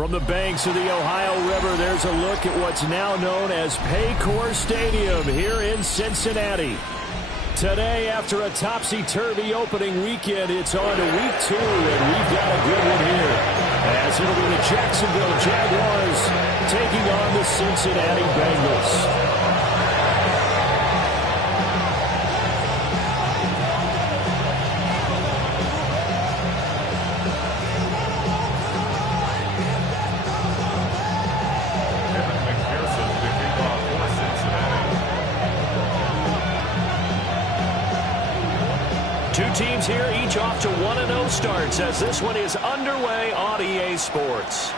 From the banks of the Ohio River, there's a look at what's now known as Paycor Stadium here in Cincinnati. Today, after a topsy-turvy opening weekend, it's on to week 2, and we've got a good one here. As it'll be the Jacksonville Jaguars taking on the Cincinnati Bengals. Two teams here, each off to 1-0 starts as this one is underway on EA Sports.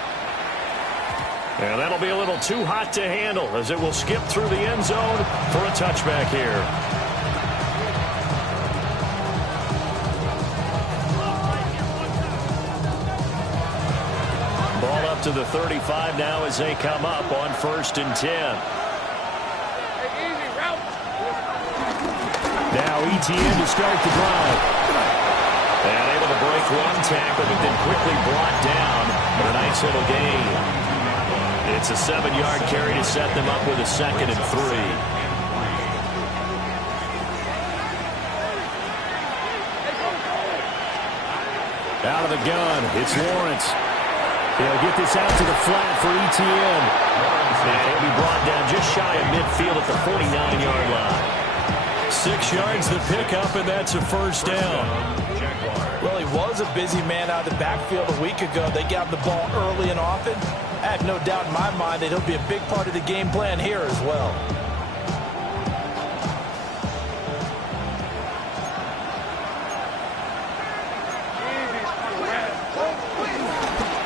And that'll be a little too hot to handle as it will skip through the end zone for a touchback here. Ball up to the 35 now as they come up on 1st and 10. Now ETN to start the drive. And able to break one tackle, but then quickly brought down. But a nice little gain. It's a 7-yard carry to set them up with a 2nd and 3. Out of the gun, it's Lawrence. He'll get this out to the flat for ETN. And he'll be brought down just shy of midfield at the 49-yard line. 6 yards the pickup, and that's a 1st down. Well, he was a busy man out of the backfield a week ago. They got the ball early and often. I have no doubt in my mind that he'll be a big part of the game plan here as well.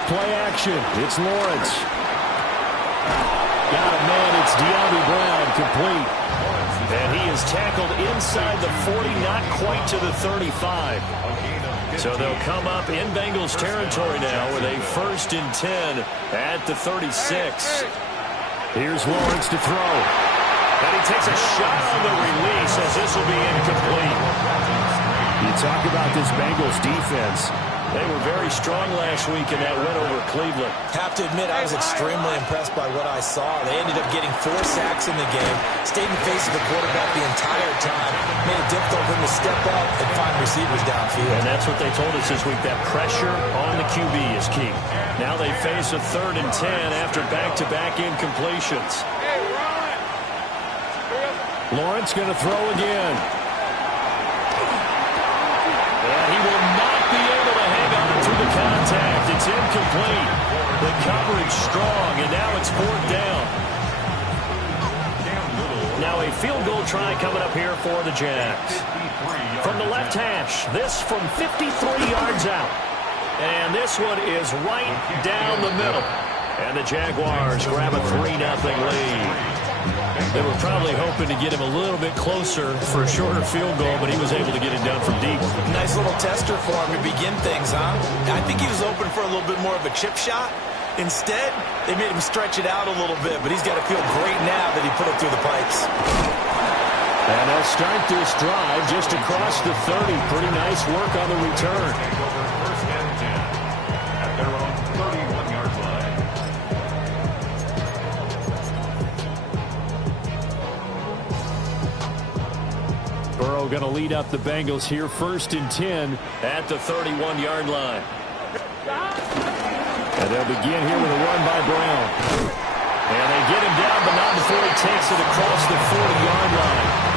Play action. It's Lawrence. Got a man. It's De'Ami Brown, complete. And he is tackled inside the 40, not quite to the 35. So they'll come up in Bengals territory now with a 1st and 10 at the 36. Here's Lawrence to throw. And he takes a shot on the release as this will be incomplete. You talk about this Bengals defense. They were very strong last week in that win over Cleveland. Have to admit, I was extremely impressed by what I saw. They ended up getting 4 sacks in the game, stayed in the face of the quarterback the entire time, made it difficult for him to step up and find receivers downfield. And that's what they told us this week, that pressure on the QB is key. Now they face a 3rd and 10 after back-to-back incompletions. Lawrence going to throw again. And he will not be able to hang on to the contact. It's incomplete. The coverage strong, and now it's 4th down. Now a field goal try coming up here for the Jags. From the left hash, this from 53 yards out. And this one is right down the middle. And the Jaguars grab a 3-0 lead. They were probably hoping to get him a little bit closer for a shorter field goal, but he was able to get it down from deep. Nice little tester for him to begin things, huh? I think he was open for a little bit more of a chip shot. Instead, they made him stretch it out a little bit, but he's got to feel great now that he put it through the pipes. And they'll start this drive just across the 30. Pretty nice work on the return. Burrow going to lead up the Bengals here, 1st and 10 at the 31-yard line. And they'll begin here with a run by Brown. And they get him down, but not before he takes it across the 40-yard line.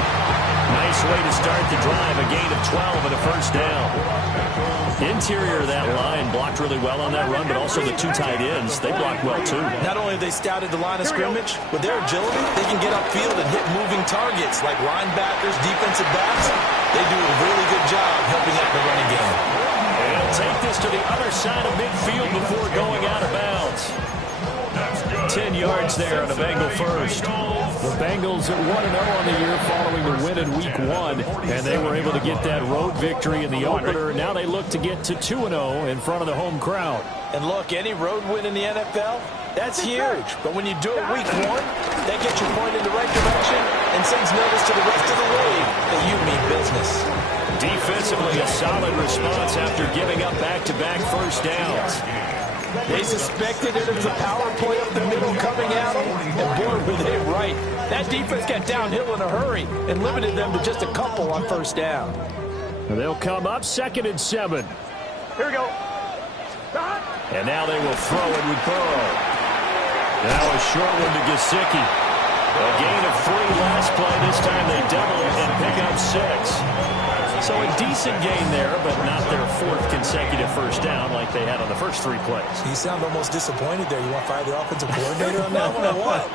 Nice way to start the drive, a gain of 12 and a 1st down. Interior of that line blocked really well on that run, but also the 2 tight ends, they blocked well too. Not only have they scouted the line of scrimmage, with their agility, they can get upfield and hit moving targets like linebackers, defensive backs. They do a really good job helping out the running game. And he'll take this to the other side of midfield before going out of bounds. 10 yards there on a Bengal first. The Bengals at 1-0 on the year following the win in Week 1, and they were able to get that road victory in the opener. Now they look to get to 2-0 in front of the home crowd. And look, any road win in the NFL, that's huge. But when you do it Week 1, that gets you pointed in the right direction and sends notice to the rest of the league that you mean business. Defensively, a solid response after giving up back-to-back first downs. They suspected it as a power play up the middle coming at them, and boy, were they right. That defense got downhill in a hurry and limited them to just a couple on first down. They'll come up 2nd and 7. Here we go. And now they will throw it with Burrow. Now a short one to Gesicki. A gain of 3 last play. This time they double it and pick up 6. So a decent gain there, but not their 4th consecutive first down like they had on the first 3 plays. You sound almost disappointed there. You want to fire the offensive coordinator on that one or what?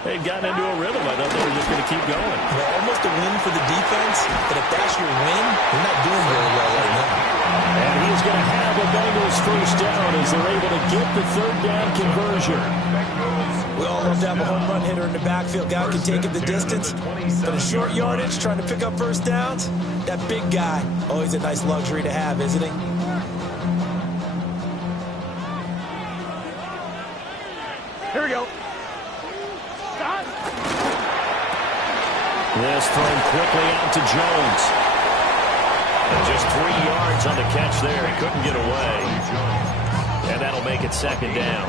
They'd gotten into a rhythm. I thought they were just going to keep going. Well, almost a win for the defense, but if that's your win, you're not doing very well right now. And he's going to have a Bengals first down as they're able to get the 3rd down conversion. We all love to have a home run hitter in the backfield. Guy can take it the distance. But in short yardage, trying to pick up first downs, that big guy, always a nice luxury to have, isn't he? Here we go. This thrown quickly out to Jones. And just 3 yards on the catch there. He couldn't get away. And that'll make it 2nd down.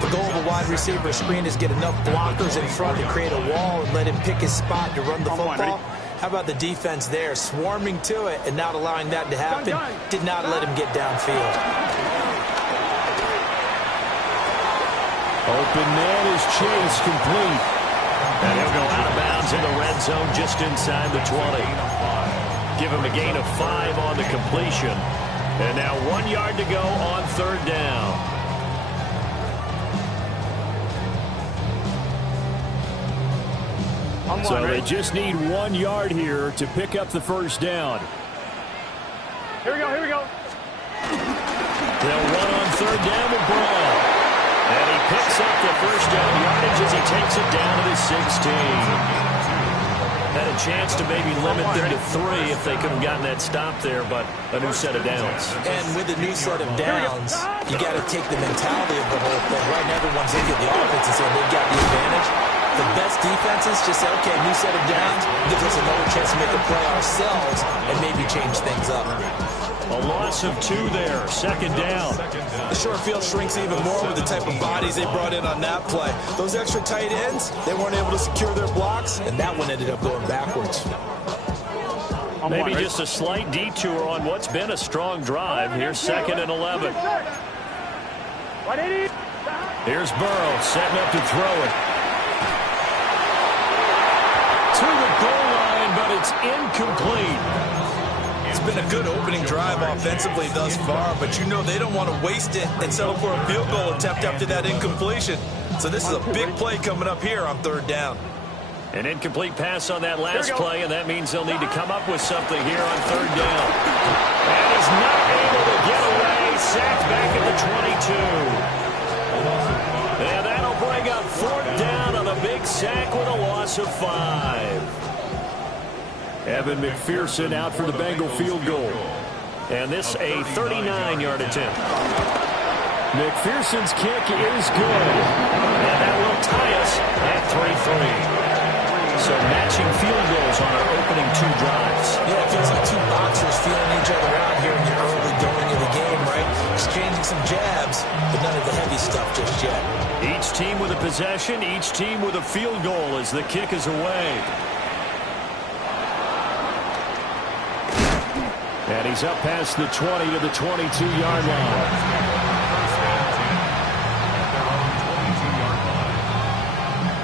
The goal of a wide receiver screen is get enough blockers in front to create a wall and let him pick his spot to run the football. How about the defense there, swarming to it and not allowing that to happen? Did not let him get downfield. Open man is Chase, complete. And he'll go out of bounds in the red zone just inside the 20. Give him a gain of 5 on the completion. And now 1 yard to go on 3rd down. So they just need 1 yard here to pick up the first down. Here we go, here we go. They'll run on 3rd down with Brown. And he picks up the first down yardage as he takes it down to the 16. Had a chance to maybe limit them to 3 if they could have gotten that stop there, but a new set of downs. And with a new set of downs, you got to take the mentality of the whole thing. Right now, everyone's looking at the offense and saying they've got the advantage. The best defenses just say, okay, new set of downs gives us another chance to make a play ourselves and maybe change things up. A loss of 2 there, 2nd down. The short field shrinks even more with the type of bodies they brought in on that play. Those extra tight ends, they weren't able to secure their blocks, and that one ended up going backwards. Maybe just a slight detour on what's been a strong drive. Here's 2nd and 11. Here's Burrow setting up to throw it. To the goal line, but it's incomplete. It's been a good opening drive offensively thus far, but you know they don't want to waste it and settle for a field goal attempt after that incompletion. So this is a big play coming up here on 3rd down. An incomplete pass on that last play, and that means they'll need to come up with something here on 3rd down. And he's not able to get away. Sacked back at the 22. And that'll bring up 4th down on a big sack with a loss of 5. Evan McPherson out for the Bengal field goal. And this a 39-yard attempt. McPherson's kick is good. And that will tie us at 3-3. So matching field goals on our opening 2 drives. Yeah, it feels like 2 boxers feeling each other out here in the early going of the game, right? Exchanging some jabs, but none of the heavy stuff just yet. Each team with a possession, each team with a field goal as the kick is away. And he's up past the 20 to the 22-yard line.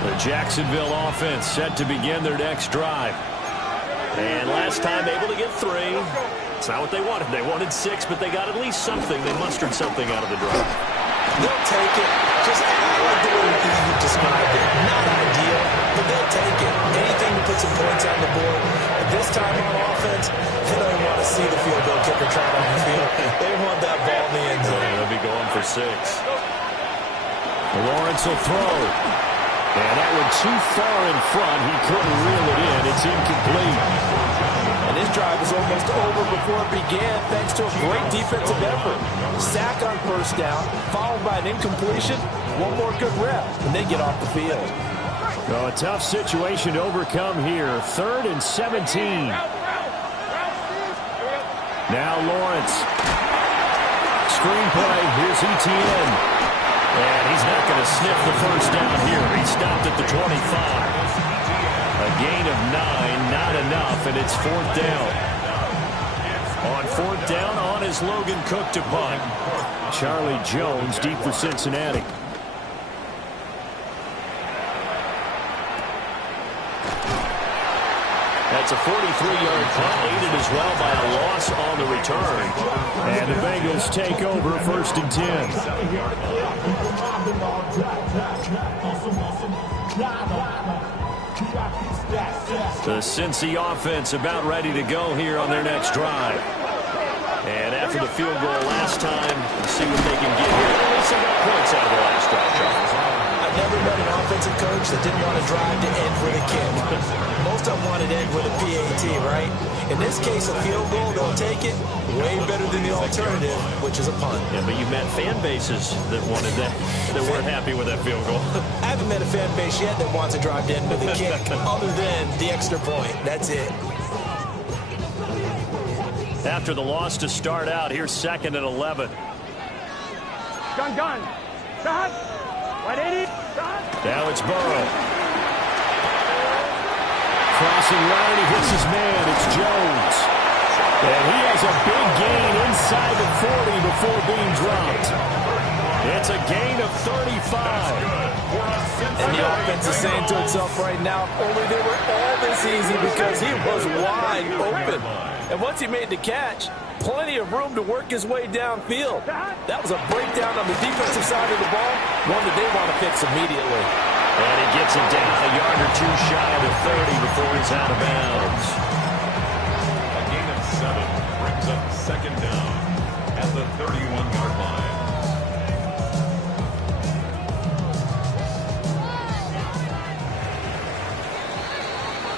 The Jacksonville offense set to begin their next drive. And last time able to get 3. It's not what they wanted. They wanted 6, but they got at least something. They mustered something out of the drive. They'll take it. Just I like the way you described it. Not ideal, but they'll take it. Anything to put some points on the board. But this time on offense, they don't want to see the field goal kicker trying on the field. They want that ball in the end zone. They'll be going for 6. Lawrence will throw. And that one too far in front. He couldn't reel it in. It's incomplete. And this drive was almost over before it began thanks to a great defensive effort. Sack on first down, followed by an incompletion. One more good rep, and they get off the field. Well, a tough situation to overcome here. 3rd and 17. Now Lawrence. screenplay. Here's Etienne. And he's not going to sniff the first down here. He stopped at the 25. A gain of 9, not enough, and it's 4th down. On 4th down, on is Logan Cook to punt. Charlie Jones deep for Cincinnati. That's a 43-yard punt, aided as well by a loss on the return. And the Bengals take over 1st and 10. The Cincy offense about ready to go here on their next drive. And after the field goal last time, let's see what they can get here. At least they got points out of the last drive, Charles. I've never met an offensive coach that didn't want to drive to end with a kick. Most of them wanted to end with a PAT, right? In this case, a field goal, they'll take it. Way better than the alternative, which is a punt. Yeah, but you met fan bases that wanted that, that weren't happy with that field goal. I haven't met a fan base yet that wants to drive to end with a kick other than the extra point. That's it. After the loss to start out, here's 2nd and 11. Gun. Shot. 180. Shot. Now it's Burrow. Crossing right, he hits his man. It's Jones. And he has a big gain inside the 40 before being dropped. It's a gain of 35. And the offense is saying to itself right now, only they were all this easy because he was wide open. And once he made the catch, plenty of room to work his way downfield. That was a breakdown on the defensive side of the ball, one that they want to fix immediately. And he gets it down a yard or two shy of the 30 before he's out of bounds. A gain of 7 brings up 2nd down at the 31-yard line.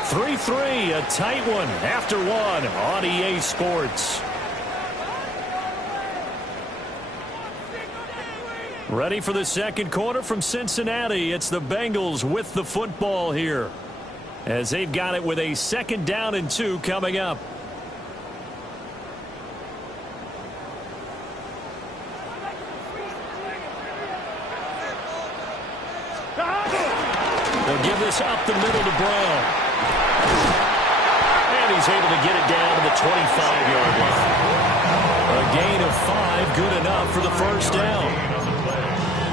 (3-3), a tight one after one on EA Sports. Ready for the second quarter from Cincinnati. It's the Bengals with the football here, as they've got it with a 2nd down and 2 coming up. They'll give this up the middle to Brown. And he's able to get it down to the 25-yard line. A gain of 5, good enough for the 1st down.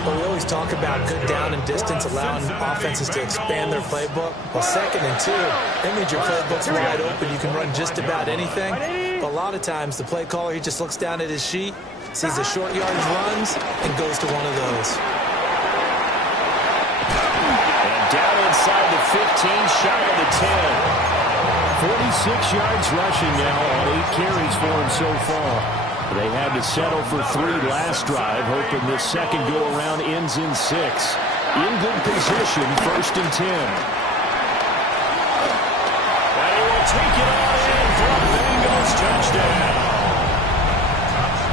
Well, we always talk about good down and distance, allowing offenses to expand their playbook. Well, 2nd and 2, that means your playbook's wide open. You can run just about anything. But a lot of times, the play caller, he just looks down at his sheet, sees the short yardage runs, and goes to one of those. And down inside the 15, shy of the 10. 46 yards rushing now on 8 carries for him so far. They had to settle for 3 last drive, hoping this second go-around ends in 6. In good position, 1st and 10. And he will take it all in for a Bengals touchdown.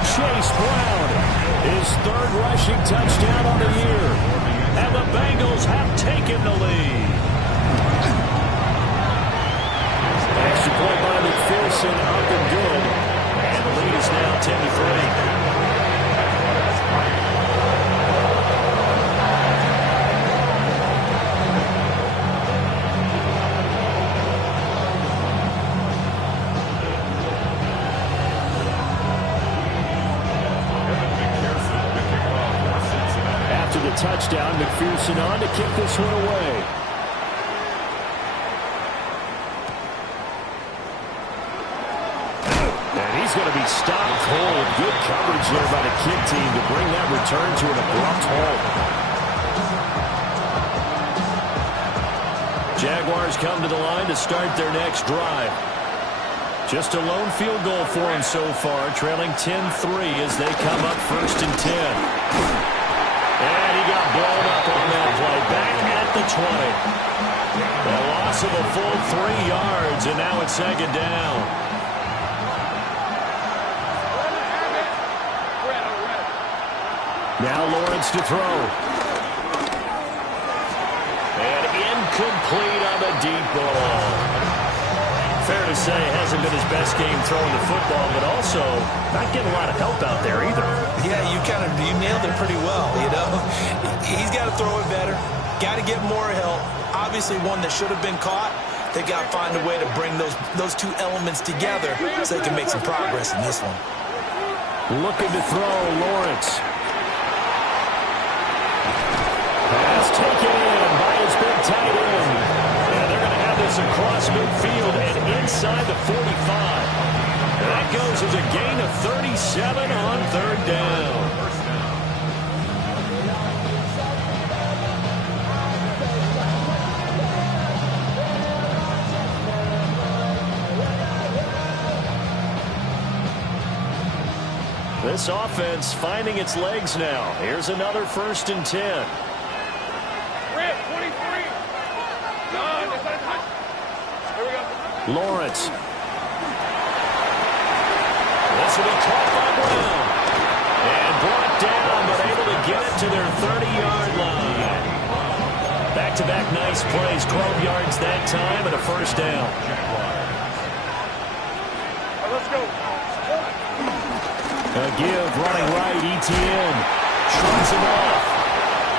Chase Brown, his 3rd rushing touchdown on the year. And the Bengals have taken the lead. Extra point by McPherson, up and good. And the lead is now 10-3. After the touchdown, McPherson on to kick this one away. He's going to be stopped cold. Good coverage there by the kick team to bring that return to an abrupt halt. Jaguars come to the line to start their next drive. Just a lone field goal for him so far, trailing 10-3 as they come up 1st and 10. And he got blown up on that play. Back at the 20. A loss of a full 3 yards, and now it's 2nd down. Now Lawrence to throw. And incomplete on the deep ball. Fair to say hasn't been his best game throwing the football, but also not getting a lot of help out there either. Yeah, you nailed it pretty well, you know. He's got to throw it better, got to get more help. Obviously one that should have been caught. They got to find a way to bring those two elements together so they can make some progress in this one. Looking to throw, Lawrence. Pass taken in by his big tight end. And they're going to have this across midfield and inside the 45. And that goes as a gain of 37 on third down. This offense finding its legs now. Here's another 1st and 10. Red, 23. John, it's a touch. Here we go. Lawrence. This will be caught by Brown. And brought down, but able to get it to their 30-yard line. Back-to-back nice plays. 12 yards that time and a 1st down. Let's go. A give running right, Etienne. Shrugs him off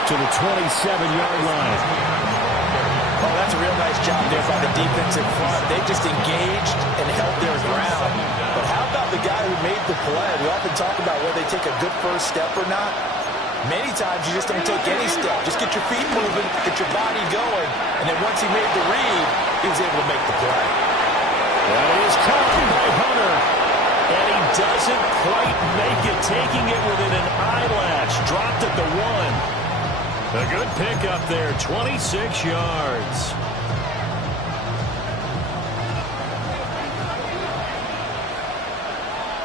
to the 27-yard line. Oh, that's a real nice job there by the defensive front. They just engaged and held their ground. But how about the guy who made the play? We often talk about whether they take a good first step or not. Many times you just don't take any step. Just get your feet moving, get your body going. And then once he made the read, he was able to make the play. That is caught by Hunter. And he doesn't quite make it, taking it within an eyelash. Dropped at the 1. A good pick up there, 26 yards.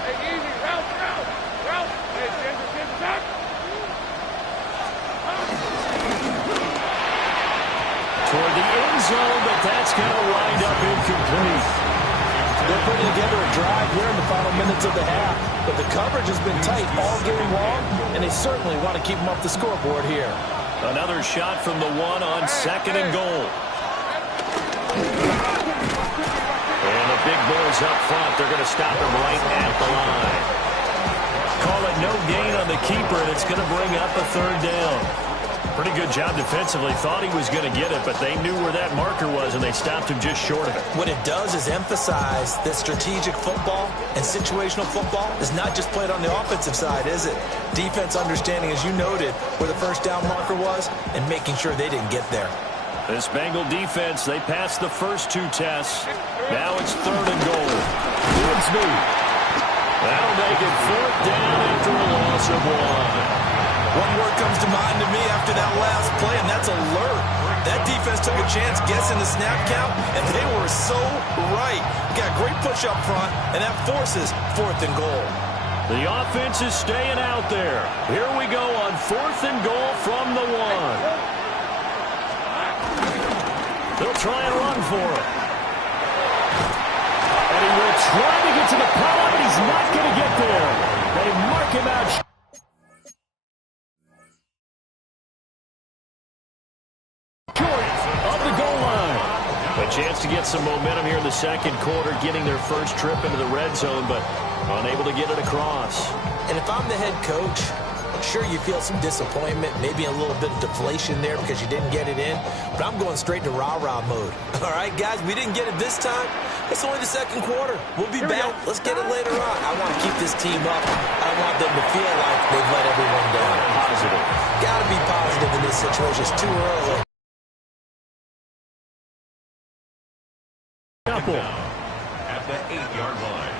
Hey, easy. Route. Hey, Jim, attack. Toward the end zone, but that's going to wind up incomplete. They're putting together a drive here in the final minutes of the half. But the coverage has been tight all game long, and they certainly want to keep them off the scoreboard here. Another shot from the 1 on 2nd and goal. And the big boys up front, they're going to stop him right at the line. Call it no gain on the keeper, and it's going to bring up a 3rd down. Pretty good job defensively. Thought he was going to get it, but they knew where that marker was, and they stopped him just short of it. What it does is emphasize that strategic football and situational football is not just played on the offensive side, is it? Defense understanding, as you noted, where the 1st down marker was and making sure they didn't get there. This Bengal defense, they passed the first 2 tests. Now it's 3rd and goal. Woodsby. That'll make it 4th down after a loss of 1. One word comes to mind to me after that last play, and that's alert. That defense took a chance guessing the snap count, and they were so right. Got great push up front, and that forces 4th and goal. The offense is staying out there. Here we go on 4th and goal from the 1. They'll try and run for it. And he will try to get to the pile, but he's not going to get there. They mark him out. Chance to get some momentum here in the 2nd quarter, getting their first trip into the red zone, but unable to get it across. And if I'm the head coach, sure you feel some disappointment, maybe a little bit of deflation there because you didn't get it in, but I'm going straight to rah-rah mode. All right, guys, we didn't get it this time. It's only the 2nd quarter. We'll be back. Let's get it later on. I want to keep this team up. I want them to feel like they've let everyone down. Positive. Got to be positive in this situation. It's too early. At the 8-yard line.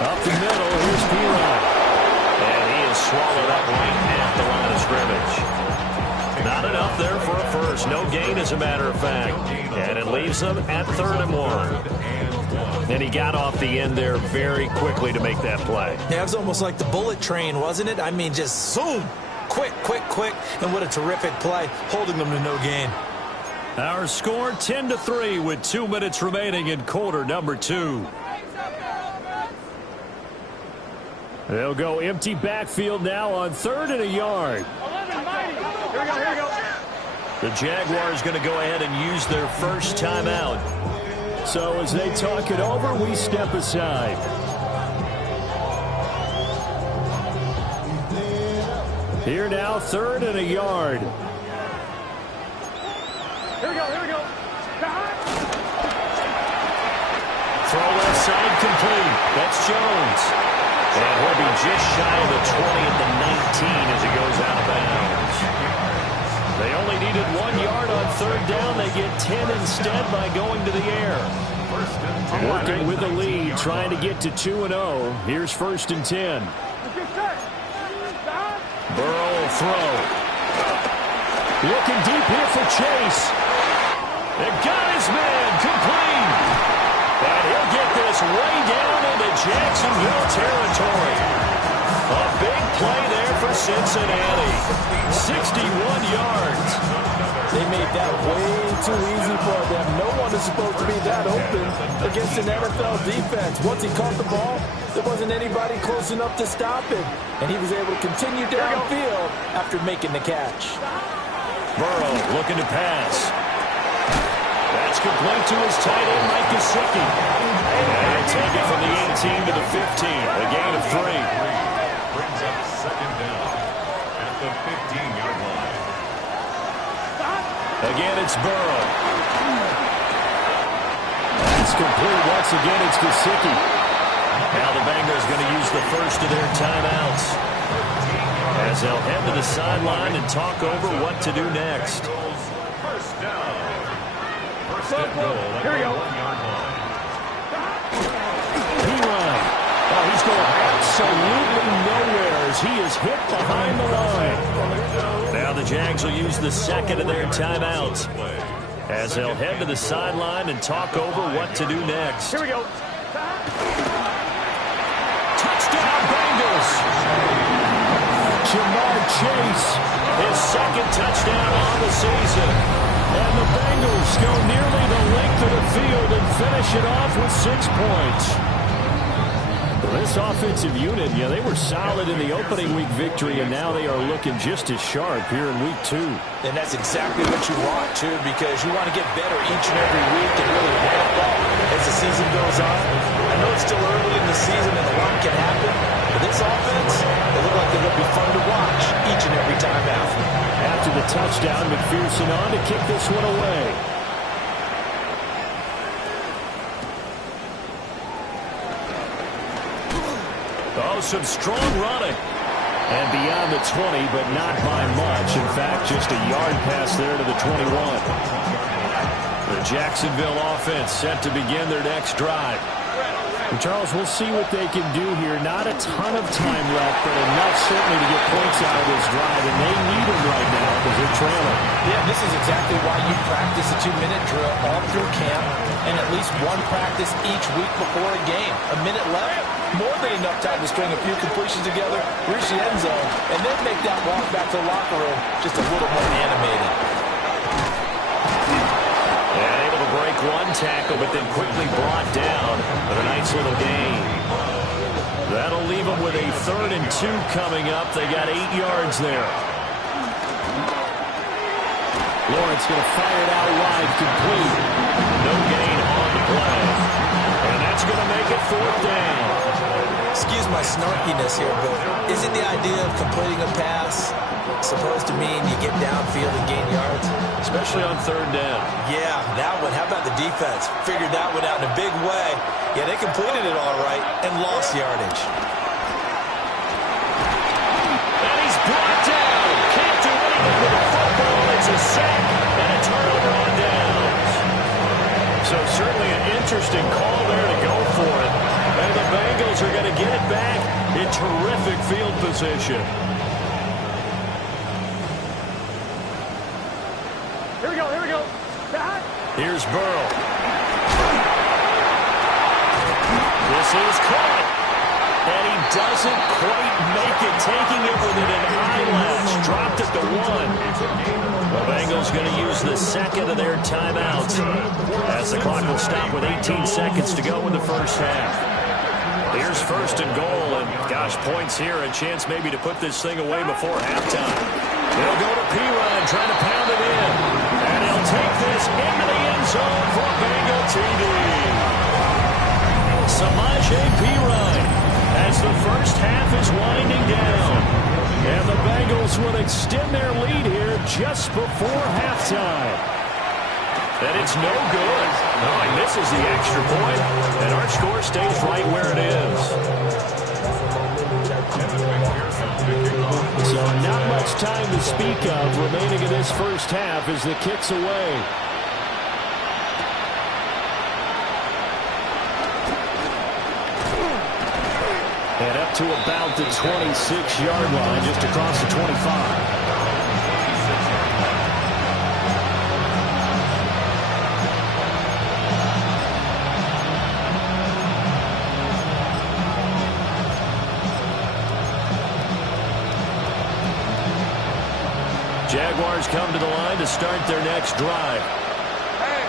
Up the middle, here's P-Rod. And he is swallowed up right at the line of scrimmage. Not enough there for a first. No gain, as a matter of fact. And it leaves them at 3rd and 1. And he got off the end there very quickly to make that play. Yeah, it was almost like the bullet train, wasn't it? I mean, just zoom. Quick. And what a terrific play, holding them to no gain. Our score 10-3 with 2 minutes remaining in quarter number 2. They'll go empty backfield now on 3rd and a yard. 11, mighty. Here we go. The Jaguars going to go ahead and use their first timeout. So as they talk it over, we step aside. Here now, 3rd and a yard. Here we go, here we go. Throw left side complete. That's Jones. And he'll be just shy of the 20 at the 19 as he goes out of bounds. They only needed 1 yard on 3rd down. They get 10 instead by going to the air. Working with the lead, trying to get to 2-0. Here's 1st and 10. Burrow will throw. Looking deep here for Chase. They got his man complete. And he'll get this way down into Jacksonville territory. A big play there for Cincinnati. 61 yards. They made that way too easy for them. No one is supposed to be that open against an NFL defense. Once he caught the ball, there wasn't anybody close enough to stop him. And he was able to continue downfield after making the catch. Burrow looking to pass. That's complete to his tight end, Mike Gesicki. And he'll take it from the 18 to the 15. A gain of 3. Brings up 2nd down at the 15-yard line. Again, it's Burrow. That's complete. Once again, it's Gesicki. Now the Bengals going to use the first of their timeouts as they'll head to the sideline and talk over what to do next. First down. First and goal at the 1-yard line. P-Ryan. Oh, he's going absolutely nowhere as he is hit behind the line. Now the Jags will use the second of their timeouts as they'll head to the sideline and talk over what to do next. Here we go. Touchdown, Bengals. Jamar Chase, his 2nd touchdown on the season. And the Bengals go nearly the length of the field and finish it off with 6 points. This offensive unit, yeah, they were solid in the opening week victory, and now they are looking just as sharp here in week 2. And that's exactly what you want, too, because you want to get better each and every week and really ramp up as the season goes on. I know it's still early in the season and a lot can happen, but this offense, they look like they're going to be fun to watch each and every time out. After the touchdown, McPherson on to kick this one away. Oh, some strong running. And beyond the 20, but not by much. In fact, just a yard pass there to the 21. The Jacksonville offense set to begin their next drive. And Charles, we'll see what they can do here. Not a ton of time left, but enough certainly to get points out of this drive. And they need them right now because they're trailing. Yeah, this is exactly why you practice a 2-minute drill all through camp and at least one practice each week before a game. A minute left, more than enough time to string a few completions together, reach the end zone, and then make that walk back to the locker room just a little more animated. And able to break one tackle, but then quickly brought down with a nice little gain. That'll leave them with a 3rd and 2 coming up. They got 8 yards there. Lawrence going to fire it out wide, complete. No gain on the play. And that's going to make it 4th down. Excuse my snarkiness here, but isn't the idea of completing a pass supposed to mean you get downfield and gain yards? Especially on 3rd down. Yeah, that one. How about the defense? Figured that one out in a big way. Yeah, they completed it all right and lost yardage. And he's brought down. Can't do anything with the football. It's a sack and a turnover on downs. So certainly an interesting call there to go for it. And the Bengals are going to get it back in terrific field position. Here we go, here we go. Here's Burrow. This is caught. And he doesn't quite make it, taking it with an eyelash. Dropped at the 1. The Bengals going to use the second of their timeouts as the clock will stop with 18 seconds to go in the first half. Here's 1st and goal, and gosh, points here, a chance maybe to put this thing away before halftime. They'll go to Perine, trying to pound it in. And he'll take this into the end zone for a Bengal TD. Samaje Perine, as the first half is winding down. And the Bengals will extend their lead here just before halftime. And it's no good. No, he misses the extra point. And our score stays right where it is. So not much time to speak of remaining in this first half as the kick's away. And up to about the 26-yard line, just across the 25. Jaguars come to the line to start their next drive.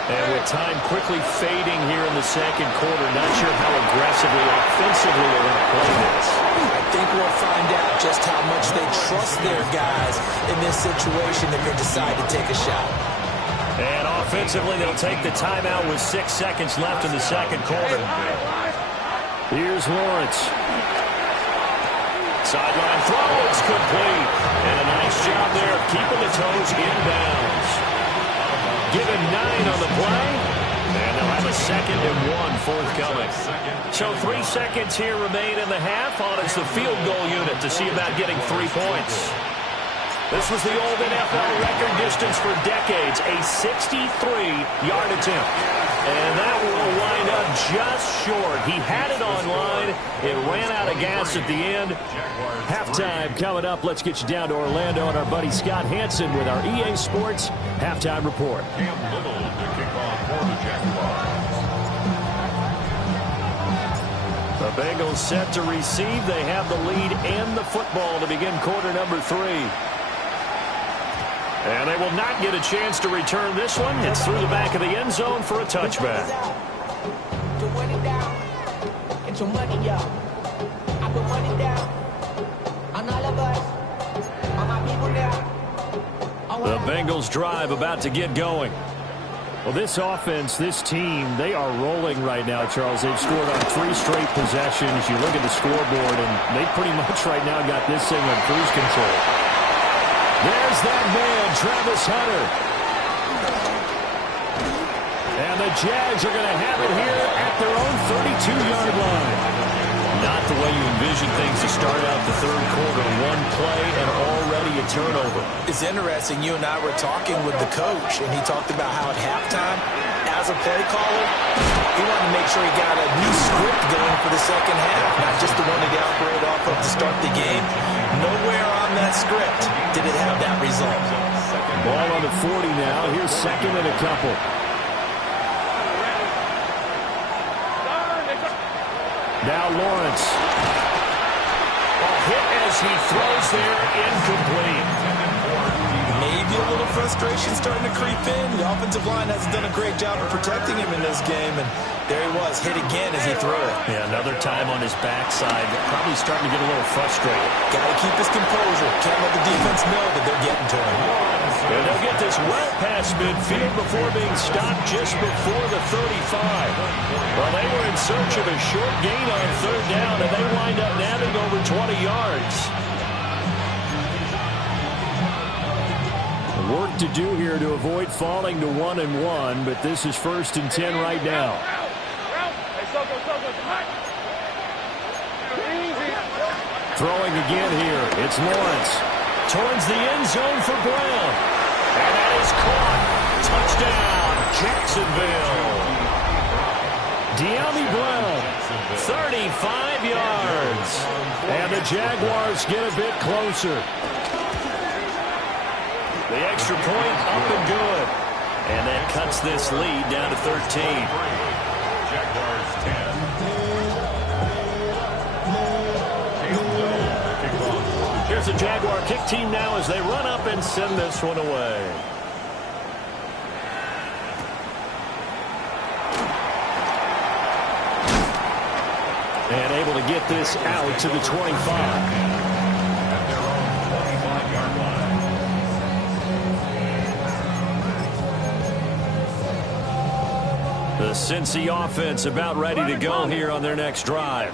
And with time quickly fading here in the second quarter, not sure how aggressively, offensively they're going to play this. I think we'll find out just how much they trust their guys in this situation if they decide to take a shot. And offensively, they'll take the timeout with 6 seconds left in the second quarter. Here's Lawrence. Sideline throw, it's complete. And a nice job there of keeping the toes inbounds. Give him 9 on the play. And they'll have a 2nd and 1 forthcoming. So 3 seconds here remain in the half on it's the field goal unit to see about getting 3 points. This was the old NFL record distance for decades, a 63-yard attempt. And that will wind up just short. He had it online. It ran out of gas at the end. Halftime coming up. Let's get you down to Orlando and our buddy Scott Hansen with our EA Sports Halftime Report. Cam Little to kick off for the Jaguars. The Bengals set to receive. They have the lead and the football to begin quarter number 3. And they will not get a chance to return this one. It's through the back of the end zone for a touchback. The Bengals drive about to get going. Well, this offense, this team, they are rolling right now, Charles. They've scored on 3 straight possessions. You look at the scoreboard, and they pretty much right now got this thing on cruise control. There's that man, Travis Hunter. And the Jags are going to have it here at their own 32-yard line. Not the way you envision things to start out the third quarter. 1 play and already a turnover. It's interesting. You and I were talking with the coach, and he talked about how at halftime, as a play caller, he wanted to make sure he got a new script going for the second half, not just the one that he operated off of to start the game. Nowhere on that script did it have that result. Ball on the 40 now. Here's 2nd and a couple. Now Lawrence. A hit as he throws there, incomplete. Maybe a little frustration starting to creep in. The offensive line hasn't done a great job of protecting him in this game, and there he was, hit again as he threw it. Yeah, another time on his backside. Probably starting to get a little frustrated. Got to keep his composure. Can't let the defense know that they're getting to him. And they'll get this well past midfield before being stopped just before the 35. Well, they were in search of a short gain on 3rd down, and they wind up nabbing over 20 yards. Work to do here to avoid falling to 1-1, but this is 1st and 10 right now. Throwing again here. It's Lawrence. Towards the end zone for Brown. And that is caught. Touchdown, Jacksonville. De'Ami Brown, 35 yards. And the Jaguars get a bit closer. The extra point up and good. And that cuts this lead down to 13. Jaguars 10. Here's the Jaguar kick team now as they run up and send this one away. And able to get this out to the 25. At their own 25-yard line. The Cincy offense about ready to go here on their next drive.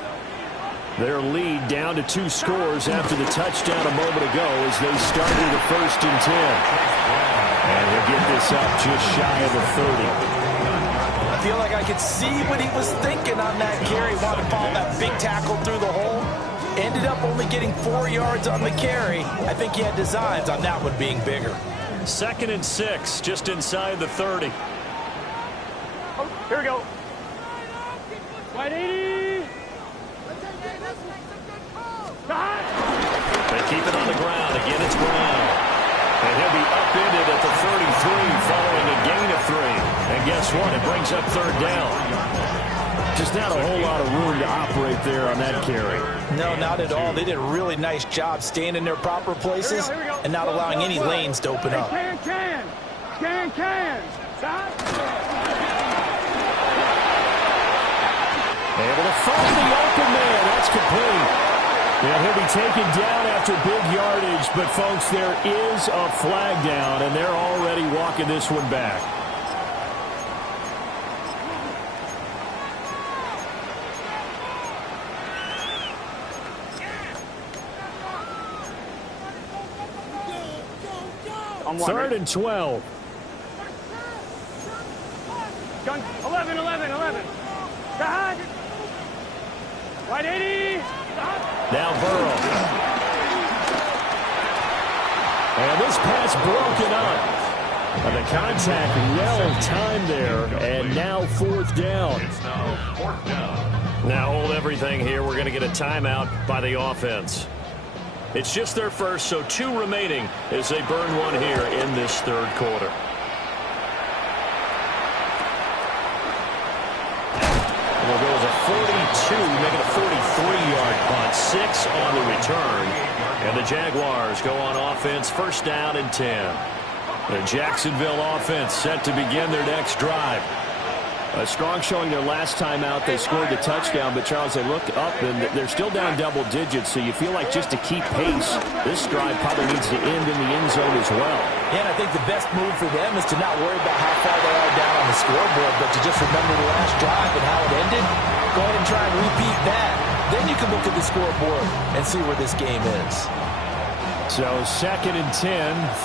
Their lead down to 2 scores after the touchdown a moment ago as they started the 1st and 10. And he'll get this up just shy of the 30. I feel like I could see what he was thinking on that carry. Wanted to follow that big tackle through the hole. Ended up only getting 4 yards on the carry. I think he had designs on that one being bigger. 2nd and 6, just inside the 30. Oh, here we go. Wide 80. They keep it on the ground. Again, it's Brown. And he'll be upended at the 33 following a gain of 3. And guess what? It brings up 3rd down. Just not a whole lot of room to operate there on that carry. No, not at all. They did a really nice job staying in their proper places and not allowing any lanes to open up. Can. Stop. Able to find the open man. That's complete. And he'll be taken down after big yardage. But, folks, there is a flag down, and they're already walking this one back. Third and 12. Gun 11. God. Wide 80. Now Burrow. And this pass broken up. And the contact well-timed there. And now 4th down. It's now 4th down. Now hold everything here. We're going to get a timeout by the offense. It's just their first, so 2 remaining as they burn one here in this 3rd quarter. Well, there was a 42, making a 43-yard punt, 6 on the return. And the Jaguars go on offense, 1st down and 10. The Jacksonville offense set to begin their next drive. A strong showing their last time out. They scored the touchdown, but, Charles, they look up, and they're still down double digits, so you feel like just to keep pace, this drive probably needs to end in the end zone as well. Yeah, and I think the best move for them is to not worry about how far they are down on the scoreboard, but to just remember the last drive and how it ended. Go ahead and try and repeat that. Then you can look at the scoreboard and see where this game is. So 2nd and 10,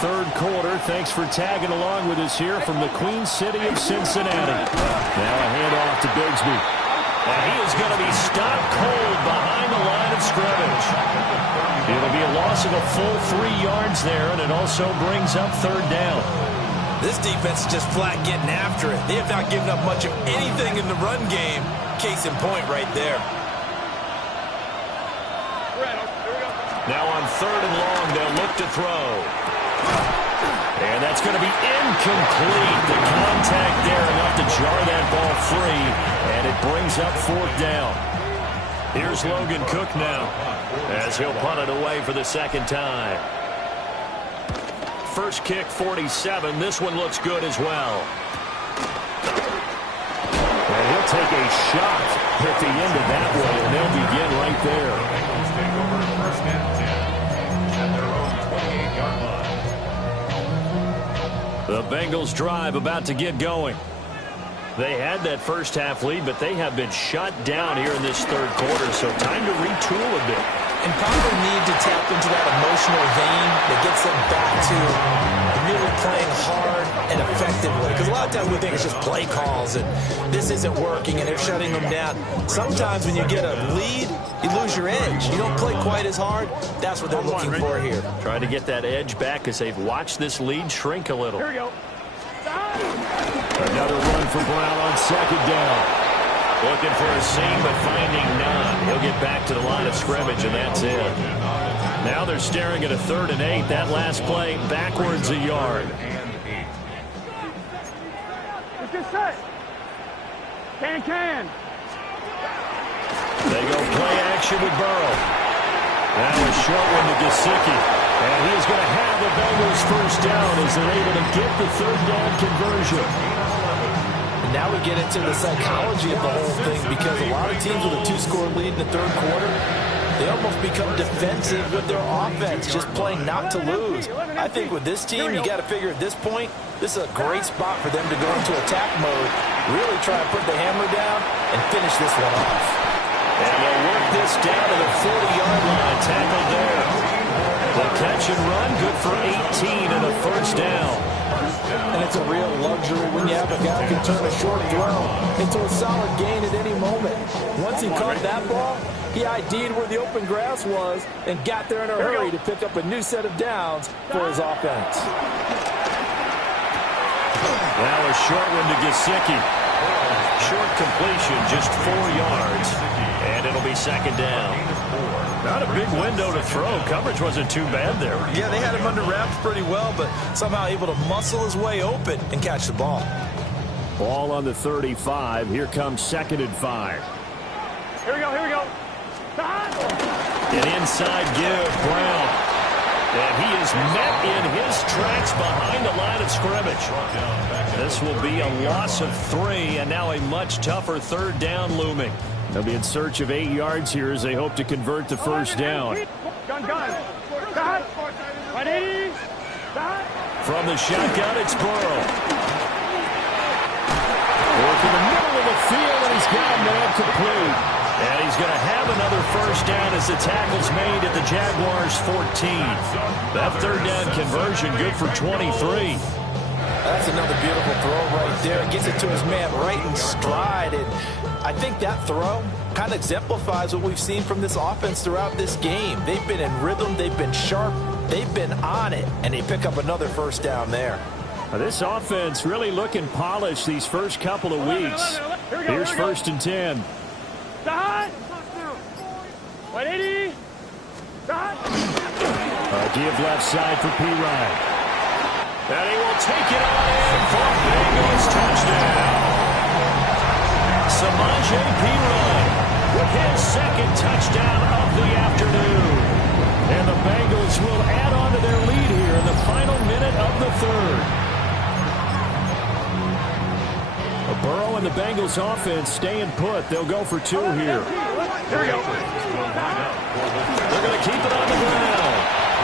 3rd quarter. Thanks for tagging along with us here from the Queen City of Cincinnati. Now a handoff to Bigsby. And he is going to be stopped cold behind the line of scrimmage. It'll be a loss of a full 3 yards there, and it also brings up 3rd down. This defense is just flat getting after it. They have not given up much of anything in the run game. Case in point right there. Now on 3rd and long, they'll look to throw. And that's going to be incomplete. The contact there enough to jar that ball free, and it brings up 4th down. Here's Logan Cook now as he'll punt it away for the 2nd time. First kick, 47. This one looks good as well. And he'll take a shot at the end of that one, and they'll begin right there. Bengals take over 1st and 10 at their own 28-yard line. The Bengals drive about to get going. They had that first half lead, but they have been shut down here in this 3rd quarter, so time to retool a bit. And probably need to tap into that emotional vein that gets them back to really playing hard and effectively. Because a lot of times we think it's just play calls and this isn't working and they're shutting them down. Sometimes when you get a lead, you lose your edge. You don't play quite as hard. That's what they're looking for here. Trying to get that edge back as they've watched this lead shrink a little. Here we go. Another run for Brown on 2nd down. Looking for a seam, but finding none. He'll get back to the line of scrimmage, and that's it. Now they're staring at a 3rd and 8. That last play, backwards a yard. It's just set. Can. They go play action with Burrow. That was short one to Gesicki. And he is going to have the Bengals 1st down as they're able to get the 3rd down conversion. Now we get into the psychology of the whole thing because a lot of teams with a 2-score lead in the 3rd quarter, they almost become defensive with their offense, just playing not to lose. I think with this team, you got to figure at this point, This is a great spot for them to go into attack mode, really try and put the hammer down and finish this one off. And they'll work this down to the 40-yard line. Tackled there. The catch and run, good for 18 and a first down. And it's a real luxury when you have a guy who can turn a short throw into a solid gain at any moment. Once he caught that ball, he ID'd where the open grass was and got there in a hurry to pick up a new set of downs for his offense. Now a short one to Gesicki. Short completion, just 4 yards. And it'll be second down. Not a big window to throw. Coverage wasn't too bad there. Yeah, they had him under wraps pretty well, but somehow able to muscle his way open and catch the ball. Ball on the 35. Here comes 2nd and 5. Here we go, here we go. An inside give, Brown. And he is met in his tracks behind the line of scrimmage. This will be a loss of 3, and now a much tougher 3rd down looming. They'll be in search of 8 yards here as they hope to convert the first down. Gun. 180. From the shotgun, it's Burrow. Work in the middle of the field, and he's got a man complete. And he's going to have another first down as the tackle's made at the Jaguars' 14. That 3rd down conversion good for 23. That's another beautiful throw right there. Gets it to his man right in stride. And I think that throw kind of exemplifies what we've seen from this offense throughout this game. They've been in rhythm. They've been sharp. They've been on it. And they pick up another first down there. This offense really looking polished these first couple of weeks. Here's 1st and 10. 180. Give left side for P-Ryan. And he will take it on in for Bengals touchdown. Samaje P-Ryan with his 2nd touchdown of the afternoon. And the Bengals will add on to their lead here in the final minute of the 3rd. Burrow and the Bengals offense staying put. They'll go for 2 here. Here we go. They're going to keep it on the ground.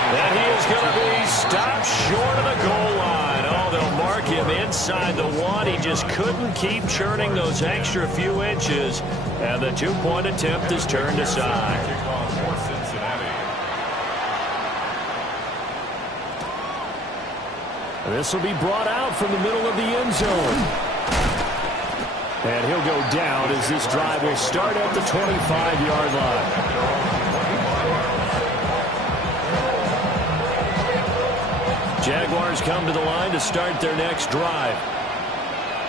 And he is going to be stopped short of the goal line. Oh, they'll mark him inside the 1. He just couldn't keep churning those extra few inches. And the 2-point attempt is turned aside. This will be brought out from the middle of the end zone. And he'll go down as this drive will start at the 25-yard line. Jaguars come to the line to start their next drive.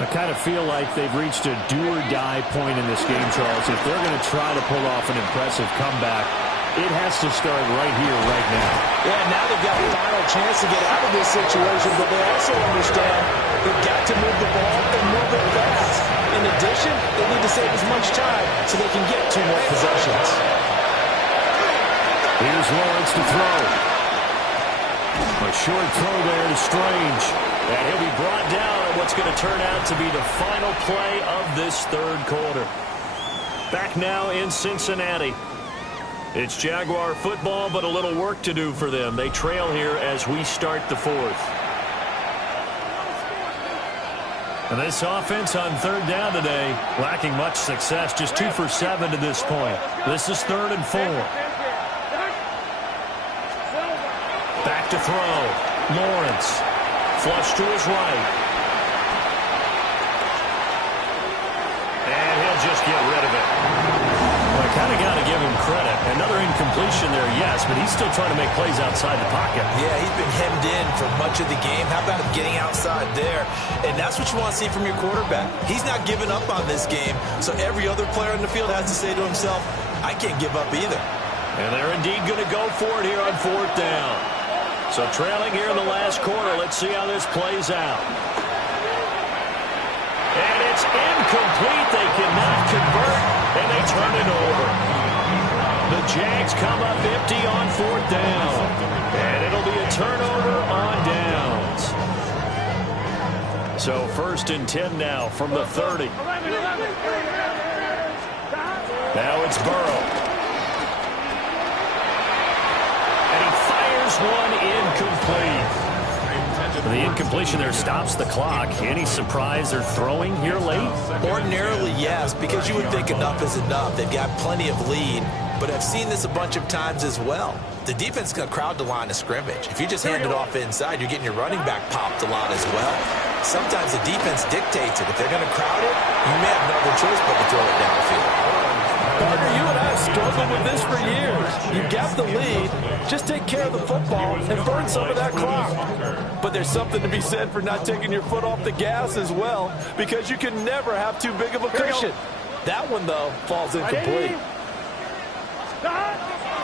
I kind of feel like they've reached a do-or-die point in this game, Charles. If they're going to try to pull off an impressive comeback, it has to start right here, right now. Yeah, now they've got a final chance to get out of this situation, but they also understand they've got to move the ball and move it fast. In addition, they need to save as much time so they can get 2 more possessions. Here's Lawrence to throw. A short throw there to Strange. And he'll be brought down on what's going to turn out to be the final play of this 3rd quarter. Back now in Cincinnati. It's Jaguar football, but a little work to do for them. They trail here as we start the 4th. And this offense on 3rd down today, lacking much success, just 2 for 7 to this point. This is 3rd and 4. Back to throw. Lawrence. Flush to his right. And he'll just get rid of it. Well, I kind of got to give him credit. Another incompletion there, yes, but he's still trying to make plays outside the pocket. Yeah, he's been hemmed in for much of the game. How about him getting outside there? And that's what you want to see from your quarterback. He's not giving up on this game, so every other player in the field has to say to himself, I can't give up either. And they're indeed going to go for it here on 4th down. So trailing here in the last quarter, let's see how this plays out. And it's incomplete. They cannot convert, and they turn it over. The Jags come up empty on 4th down. And it'll be a turnover on downs. So 1st and 10 now from the 30. Now it's Burrow. And he fires one incomplete. The incompletion there stops the clock. Any surprise they're throwing here late? Ordinarily, yes, because you would think enough is enough. They've got plenty of lead, but I've seen this a bunch of times as well. The defense is going to crowd the line of scrimmage. If you just hand it off inside, you're getting your running back popped a lot as well. Sometimes the defense dictates it. If they're going to crowd it, you may have no other choice but to throw it downfield. Partner, you and I have struggled with this for years. You've got the lead. Just take care of the football and burn some of that clock. But there's something to be said for not taking your foot off the gas as well, because you can never have too big of a cushion. That one, though, falls incomplete.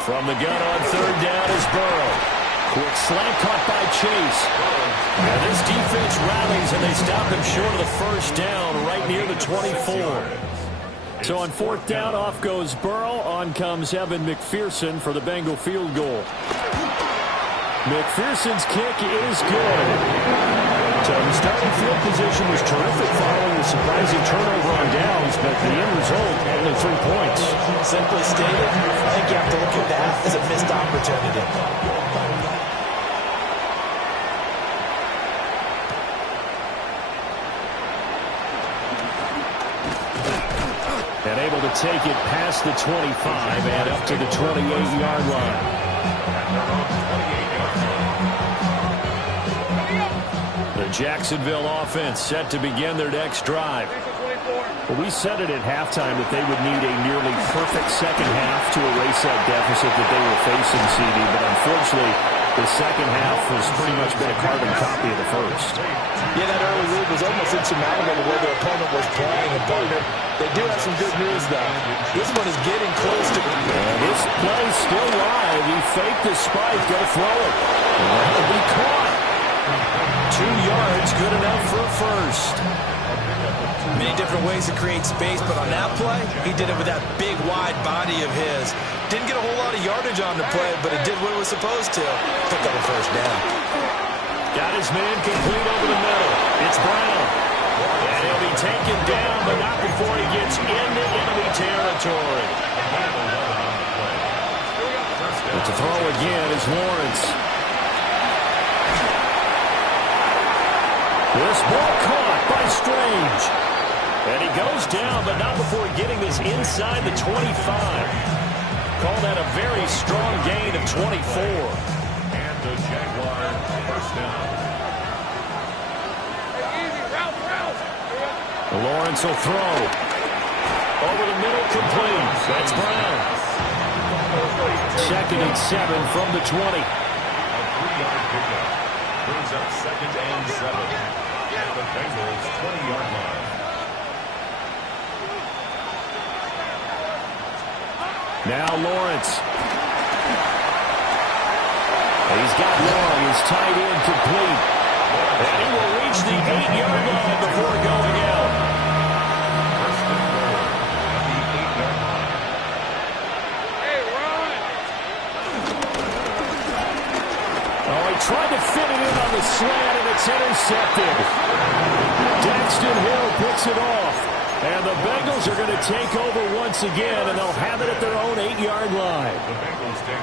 From the gun on third down is Burrow. Quick slant caught by Chase. And this defense rallies, and they stop him short of the first down right near the 24. So on fourth down, off goes Burrow. On comes Evan McPherson for the Bengal field goal. McPherson's kick is good. So the starting field position was terrific following the surprising turnover on downs, but the end result, only 3 points. Simply stated, I think you have to look at that as a missed opportunity. And able to take it past the 25 and up to the 28-yard line. The Jacksonville offense set to begin their next drive. Well, we said it at halftime that they would need a nearly perfect second half to erase that deficit that they were facing, CD, but unfortunately, the second half has pretty much been a carbon copy of the first. Yeah, that early lead was almost insurmountable the way their opponent was playing. And partner, they do have some good news, though. This one is getting close to... And this play still live. He faked the spike, going to throw it. That'll be caught. 2 yards, good enough for a first. Many different ways to create space, but on that play, he did it with that big, wide body of his. Didn't get a whole lot of yardage on the play, but it did what it was supposed to. Picked up a first down. Got his man complete over the middle. It's Brown. And he'll be taken down, but not before he gets into enemy territory. But to throw again is Lawrence. This ball caught by Strange. And he goes down, but not before getting this inside the 25. Call that a very strong gain of 24. And the Jaguars first down. Lawrence will throw. Over the middle, complete. That's Brown. 2nd and 7 from the 20. A 3-yard pickup brings up 2nd and 7 at the Bengals' 20-yard line. Now Lawrence. He's got long. He's tight end complete. And he will reach the 8-yard line before going out. First and goal at the 8-yard line. Hey, run! Oh, he tried to fit it in on the slant, and it's intercepted. Daxton Hill picks it off. And the Bengals are going to take over once again, and they'll have it at their own 8-yard line.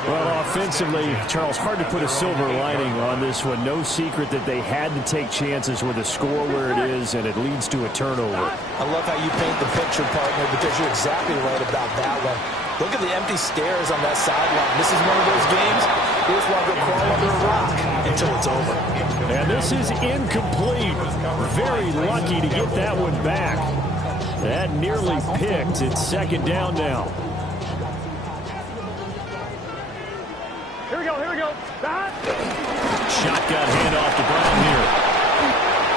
Well, offensively, Charles, hard to put a silver lining on this one. No secret that they had to take chances with a score where it is, and it leads to a turnover. I love how you paint the picture, partner, because you're exactly right about that one. Look at the empty stares on that sideline. This is one of those games. Here's why they'll crawl under a rock until it's over. And this is incomplete. Very lucky to get that one back. That nearly picked. It's 2nd down now. Here we go, here we go. Shotgun handoff to Brown here.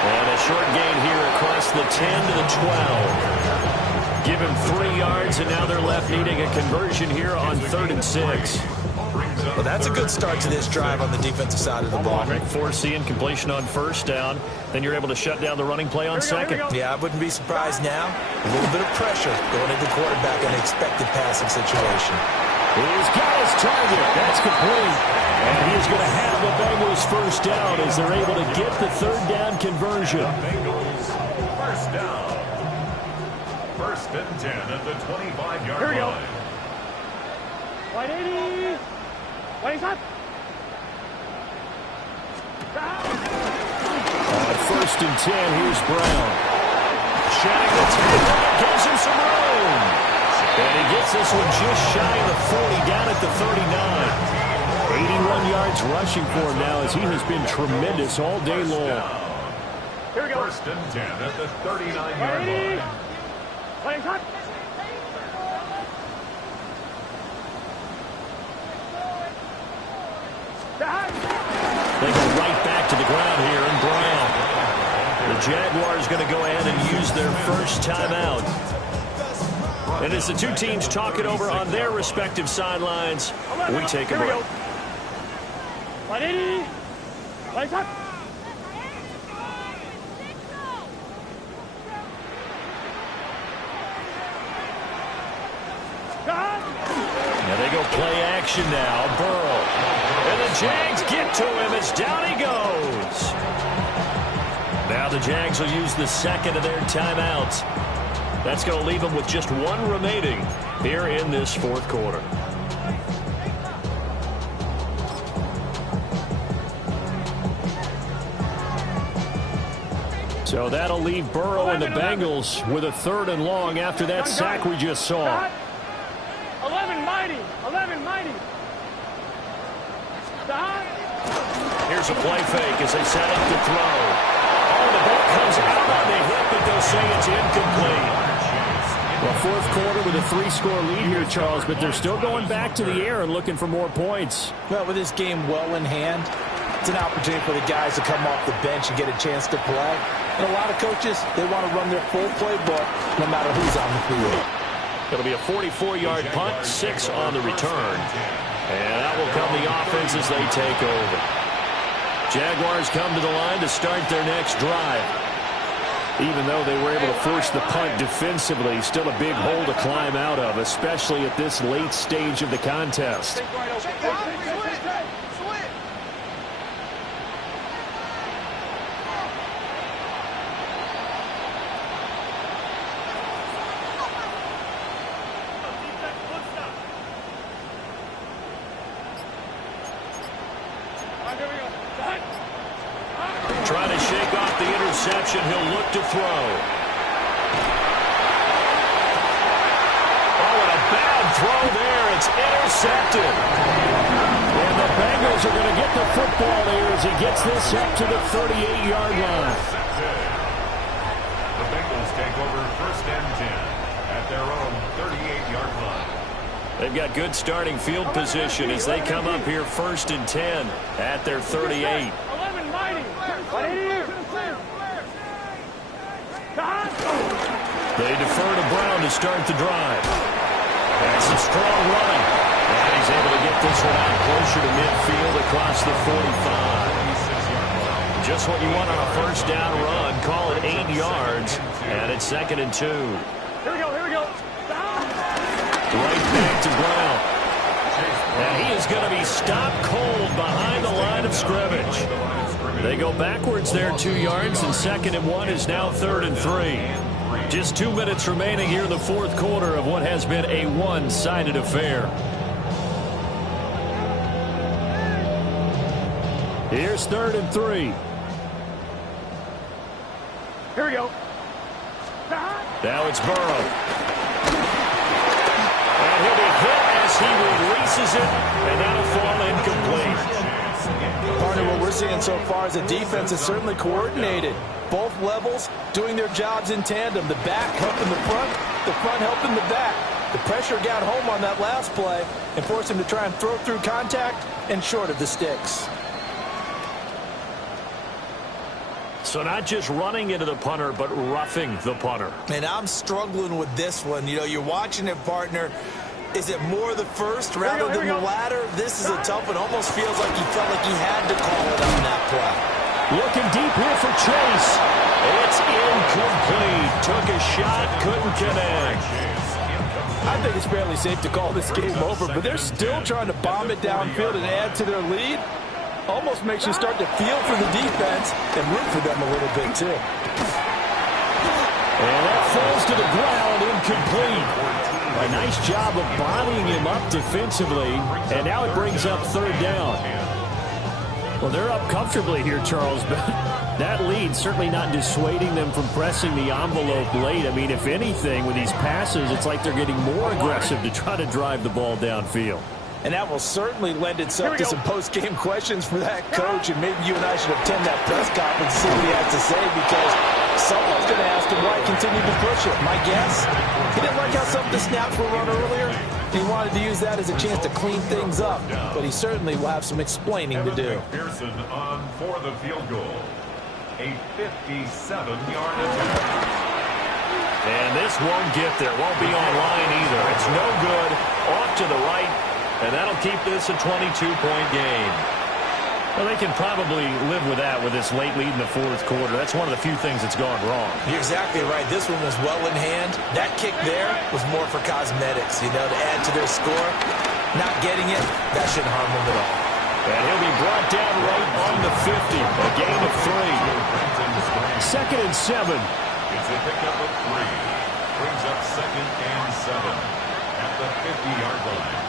And a short gain here across the 10 to the 12. Give him 3 yards, and now they're left needing a conversion here on 3rd and 6. Well, that's a good start to this drive on the defensive side of the ball. Force the incompletion on first down. Then you're able to shut down the running play on second. Yeah, I wouldn't be surprised now. A little bit of pressure going into the quarterback in an expected passing situation. He's got his target. That's complete. And he's going to have the Bengals first down as they're able to get the 3rd down conversion. Bengals first down. 1st and 10 at the 25-yard line. Wide 80. Wide shot. first and 10. Here's Brown. Shedding the tackle, gives him some room. And he gets this one just shy of the 40, down at the 39. 81 yards rushing for him now, as he has been tremendous all day long. Here we go. First and 10 at the 39-yard line. Playing cut. They go right back to the ground here, and Brown. The Jaguars going to go ahead and use their first timeout. And as the two teams talk it over on their respective sidelines, we take a break. 180. Play cut. Now they go play action now. Burrow. And the Jags get to him as down he goes. Now the Jags will use the second of their timeouts. That's going to leave them with just one remaining here in this fourth quarter. So that'll leave Burrow and the Bengals with a 3rd and long after that sack we just saw. 11 mighty. 11 mighty. Here's a play fake as they set up to throw. Oh, the ball comes out on the hip, but they'll say it's incomplete. Well, fourth quarter with a 3-score lead here, Charles, but they're still going back to the air and looking for more points. Well, with this game well in hand, it's an opportunity for the guys to come off the bench and get a chance to play. And a lot of coaches, they want to run their full playbook no matter who's on the field. It'll be a 44-yard punt, 6 on the return. And that will come the offense as they take over. Jaguars come to the line to start their next drive. Even though they were able to force the punt defensively, still a big hole to climb out of, especially at this late stage of the contest. Trying to shake off the interception. He'll look to throw. Oh, and a bad throw there. It's intercepted. And the Bengals are going to get the football here as he gets this up to the 38-yard line. The Bengals take over first and 10 at their own 38-yard line. They've got good starting field position as they come up here first and 10 at their 38. They defer to Brown to start the drive. That's a strong run. And he's able to get this one out closer to midfield across the 45. Just what you want on a first down run. Call it 8 yards. And it's 2nd and 2. Here we go, here we go. Right back to Brown. And he is going to be stopped cold behind the line of scrimmage. They go backwards there 2 yards, and 2nd and 1 is now 3rd and 3. Just 2 minutes remaining here in the fourth quarter of what has been a one-sided affair. Here's 3rd and 3. Here we go. Now it's Burrow. And he'll be hit as he releases it, and that'll fall incomplete. Partner, what we're seeing so far is the defense is certainly coordinated. Both levels doing their jobs in tandem. The back helping the front helping the back. The pressure got home on that last play and forced him to try and throw through contact and short of the sticks. So not just running into the punter, but roughing the punter. And I'm struggling with this one. You know, you're watching it, partner. Is it more the first rather than the latter? This is a tough one. Almost feels like he felt like he had to call it on that play. Looking deep here for Chase. It's incomplete. Took a shot, couldn't connect. I think it's fairly safe to call this game over, but they're still trying to bomb it downfield and add to their lead. Almost makes you start to feel for the defense and root for them a little bit, too. And that falls to the ground, incomplete. A nice job of bodying him up defensively, and now it brings up 3rd down. Well, they're up comfortably here, Charles, but That lead certainly not dissuading them from pressing the envelope late. I mean, if anything, with these passes, it's like they're getting more aggressive to try to drive the ball downfield. And that will certainly lend itself to some post-game questions for that coach. And maybe you and I should attend that press conference and see what he has to say, because someone's going to ask him why he continued to push it. My guess, he didn't like how some of the snaps were run earlier. He wanted to use that as a chance to clean things up. But he certainly will have some explaining to do. McPherson on for the field goal. A 57-yard attempt. And this won't get there. Won't be online either. It's no good. Off to the right. And that'll keep this a 22-point game. Well, they can probably live with that with this late lead in the fourth quarter. That's one of the few things that's gone wrong. You're exactly right. This one was well in hand. That kick there was more for cosmetics, to add to their score. Not getting it, that shouldn't harm them at all. And he'll be brought down right on the 50. A gain of 3. 2nd and 7. It's a pickup of 3. Brings up 2nd and 7 at the 50-yard line.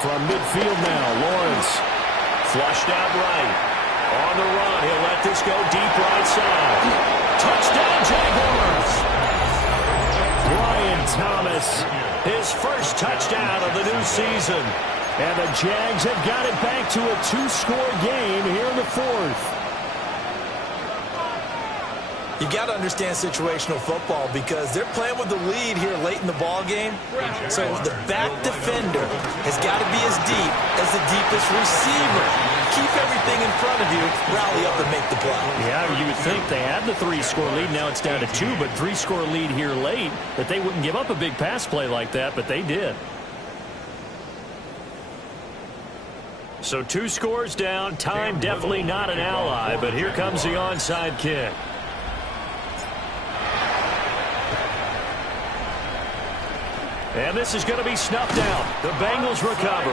From midfield now, Lawrence. Flushed out right. On the run, he'll let this go deep right side. Touchdown, Jaguars! Brian Thomas, his first touchdown of the new season. And the Jags have got it back to a 2-score game here in the fourth. You got to understand situational football, because they're playing with the lead here late in the ball game. So the back defender has got to be as deep as the deepest receiver. Keep everything in front of you, rally up and make the play. Yeah, you would think they had the 3-score lead. Now it's down to 2, but 3-score lead here late, that they wouldn't give up a big pass play like that, but they did. So 2 scores down. Time definitely not an ally, but here comes the onside kick. And this is going to be snuffed out. The Bengals recover.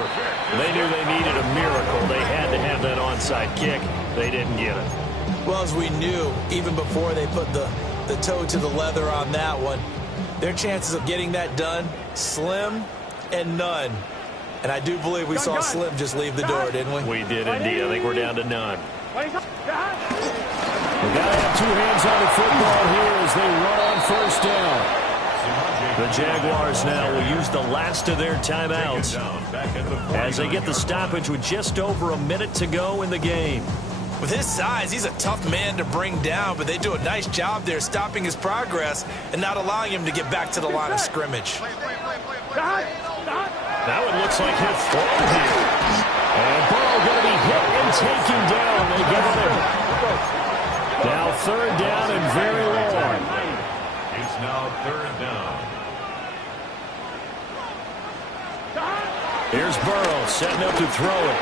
They knew they needed a miracle. They had to have that onside kick. They didn't get it. Well, as we knew, even before they put the toe to the leather on that one, their chances of getting that done, slim and none. And I do believe we saw Slim just leave the door, didn't we? We did indeed. I think we're down to none. We've got to have 2 hands on the football here as they run on first down. The Jaguars now will use the last of their timeouts as they get the stoppage with just over a minute to go in the game. With his size, he's a tough man to bring down, but they do a nice job there stopping his progress and not allowing him to get back to the line of scrimmage. That one looks like he'll fall here. And Burrow going to be hit and taken down. They get him. Now 3rd down and very long. It's now 3rd down. Here's Burrow setting up to throw it.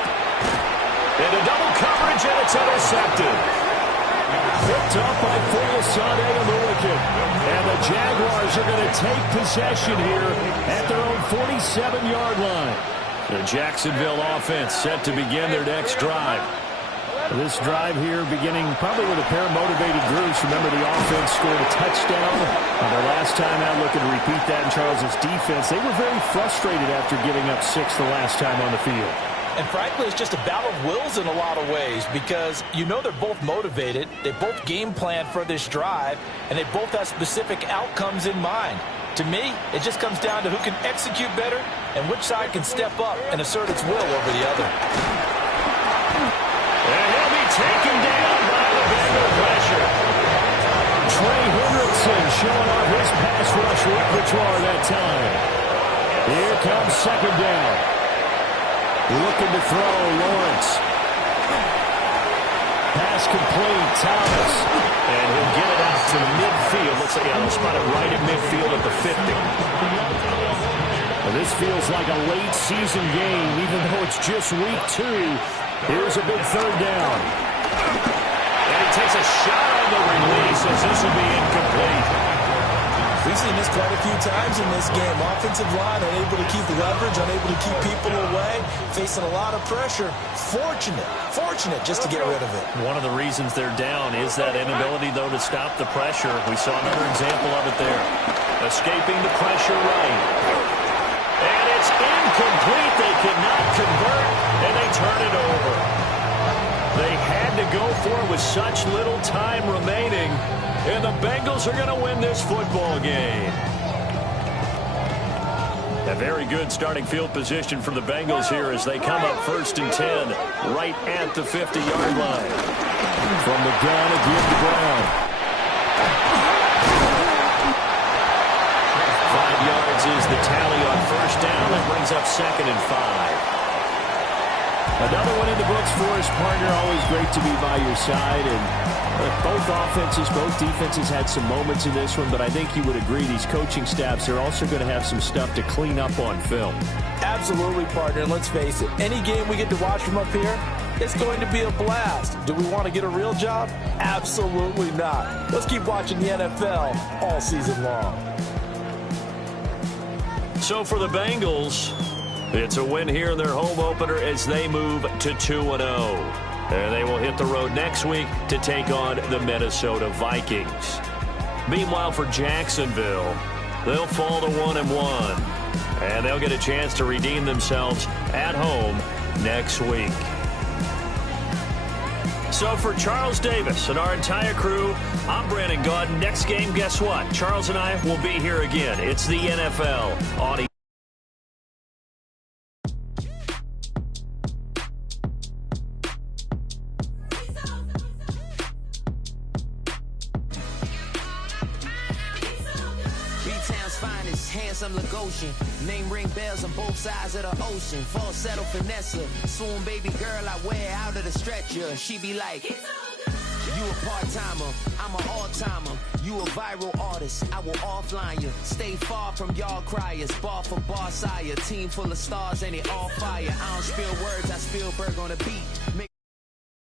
Into double coverage, and it's intercepted. Picked up by Olasade Oluokun. And the Jaguars are going to take possession here at their own 47-yard line. The Jacksonville offense set to begin their next drive. This drive here beginning probably with a pair of motivated groups. Remember, the offense scored a touchdown. Their last time out, looking to repeat that in Charles' defense. They were very frustrated after giving up 6 the last time on the field. And frankly, it's just a battle of wills in a lot of ways, because they're both motivated. They both game plan for this drive, and they both have specific outcomes in mind. To me, it just comes down to who can execute better and which side can step up and assert its will over the other. And he'll be taken down by the Bengal pressure. Trey Hendrickson showing off his pass rush repertoire that time. Here comes 2nd down. Looking to throw, Lawrence. Pass complete, Thomas. And he'll get it out to midfield. Looks like he'll spot it right at midfield at the 50. Well, this feels like a late season game, even though it's just week 2. Here's a big 3rd down. And he takes a shot on the release as this will be incomplete. We've seen this quite a few times in this game. Offensive line unable to keep leverage, unable to keep people away, facing a lot of pressure. Fortunate just to get rid of it. One of the reasons they're down is that inability, though, to stop the pressure. We saw another example of it there. Escaping the pressure right. And it's incomplete. They cannot convert, and they turn it over. They had to go for it with such little time remaining. And the Bengals are going to win this football game. A very good starting field position for the Bengals here as they come up 1st and 10 right at the 50-yard line. From the gun again to Brown. 5 yards is the tally on 1st down. That brings up 2nd and 5. Another one in the books for his partner. Always great to be by your side. And both offenses, both defenses had some moments in this one, but I think you would agree these coaching staffs are also going to have some stuff to clean up on film. Absolutely, partner. And let's face it, any game we get to watch from up here, it's going to be a blast. Do we want to get a real job? Absolutely not. Let's keep watching the NFL all season long. So for the Bengals, it's a win here in their home opener as they move to 2-0. And they will hit the road next week to take on the Minnesota Vikings. Meanwhile, for Jacksonville, they'll fall to 1-1. And they'll get a chance to redeem themselves at home next week. So for Charles Davis and our entire crew, I'm Brandon Gaudin. Next game, guess what? Charles and I will be here again. It's the NFL on handsome Lagosian. Name ring bells on both sides of the ocean. Falsetto Vanessa. Soon baby girl I wear out of the stretcher. She be like, you a part-timer, I'm an all-timer. You a viral artist, I will offline you. Stay far from y'all criers. Bar for bar sire. Team full of stars and it all fire. I don't spill words, I spill Berg on the beat.